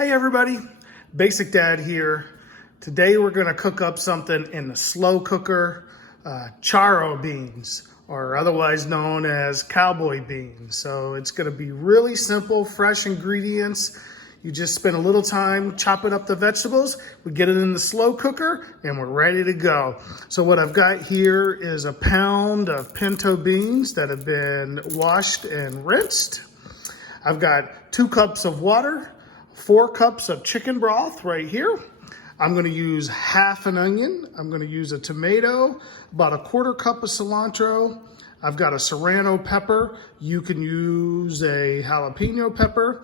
Hey everybody, Basic Dad here. Today we're gonna cook up something in the slow cooker, charro beans, or otherwise known as cowboy beans. So it's gonna be really simple, fresh ingredients. You just spend a little time chopping up the vegetables. We get it in the slow cooker and we're ready to go. So what I've got here is a pound of pinto beans that have been washed and rinsed. I've got 2 cups of water, 4 cups of chicken broth right here. I'm gonna use half an onion. I'm gonna use a tomato, about a 1/4 cup of cilantro. I've got a serrano pepper. You can use a jalapeno pepper.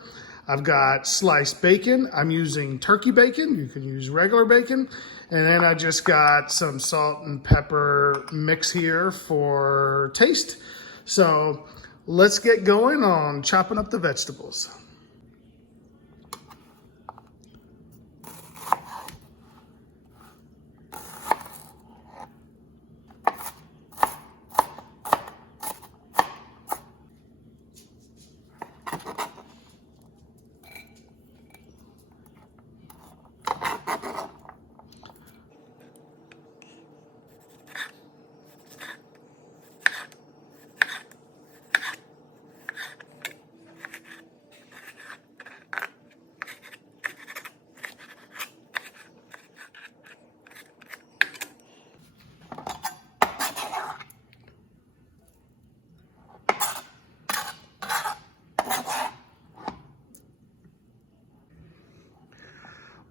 I've got sliced bacon. I'm using turkey bacon. You can use regular bacon. And then I just got some salt and pepper mix here for taste. So let's get going on chopping up the vegetables.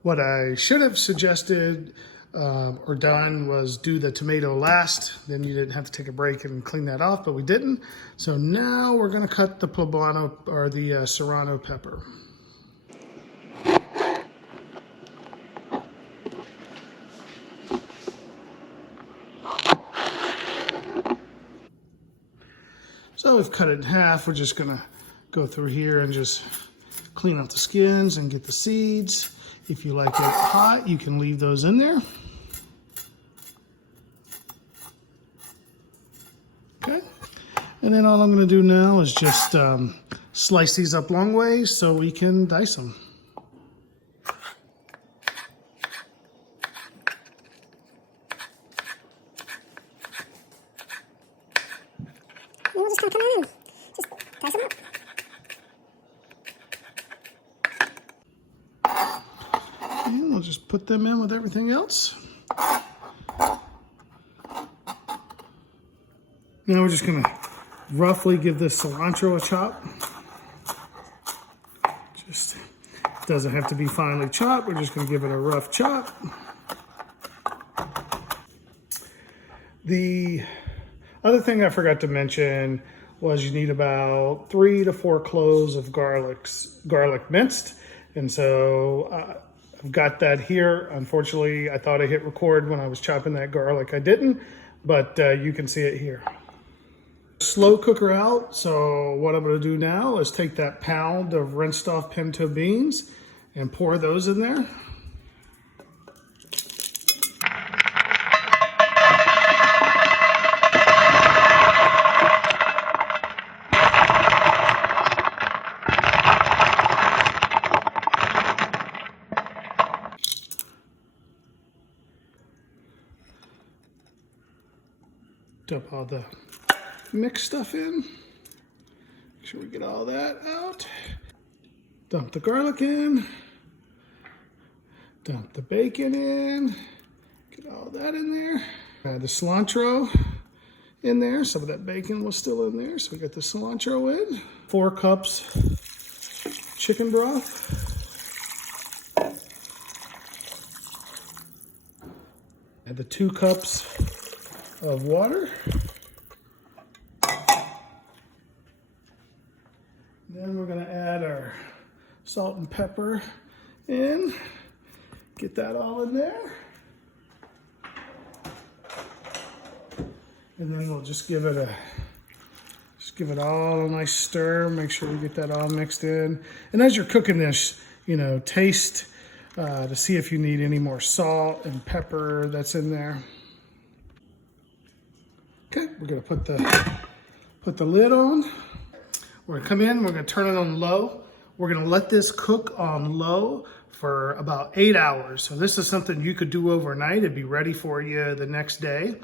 What I should have suggested or done was do the tomato last. Then you didn't have to take a break and clean that off, but we didn't. So now we're gonna cut the poblano or the serrano pepper. So we've cut it in half. We're just gonna go through here and just clean out the skins and get the seeds. If you like it hot, you can leave those in there. Okay. And then all I'm gonna do now is just slice these up long ways so we can dice them. We'll just kind of come in and just dice them up. And we'll just put them in with everything else. Now we're just gonna roughly give this cilantro a chop. Just doesn't have to be finely chopped. We're just gonna give it a rough chop. The other thing I forgot to mention was you need about 3 to 4 cloves of garlic minced. And so I've got that here. Unfortunately, I thought I hit record when I was chopping that garlic. I didn't, but you can see it here. Slow cooker out. So what I'm gonna do now is take that pound of rinsed off pinto beans and pour those in there. Dump all the mixed stuff in. Make sure we get all that out. Dump the garlic in. Dump the bacon in. Get all that in there. Add the cilantro in there. Some of that bacon was still in there, so we got the cilantro in. 4 cups chicken broth. Add the 2 cups of water. Then we're gonna add our salt and pepper in. Get that all in there. And then we'll just give it all a nice stir. Make sure we get that all mixed in. And as you're cooking this, you know, taste to see if you need any more salt and pepper that's in there. Okay, we're gonna put the lid on. We're gonna come in, we're gonna turn it on low. We're gonna let this cook on low for about 8 hours. So this is something you could do overnight. It'd be ready for you the next day.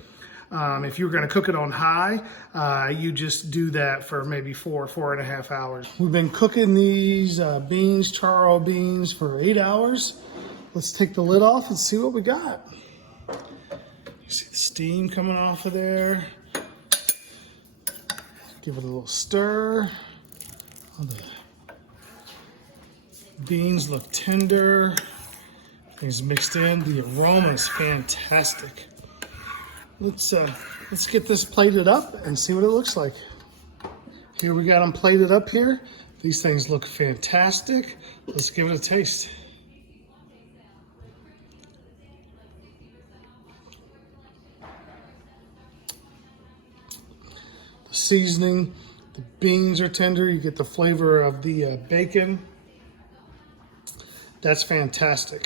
If you were gonna cook it on high, you just do that for maybe 4.5 hours. We've been cooking these beans, charro beans, for 8 hours. Let's take the lid off and see what we got. You see the steam coming off of there. Give it a little stir. Oh, the beans look tender. Things mixed in. The aroma is fantastic. Let's get this plated up and see what it looks like. Here we got them plated up here. These things look fantastic. Let's give it a taste. The seasoning, the beans are tender. You get the flavor of the bacon. That's fantastic.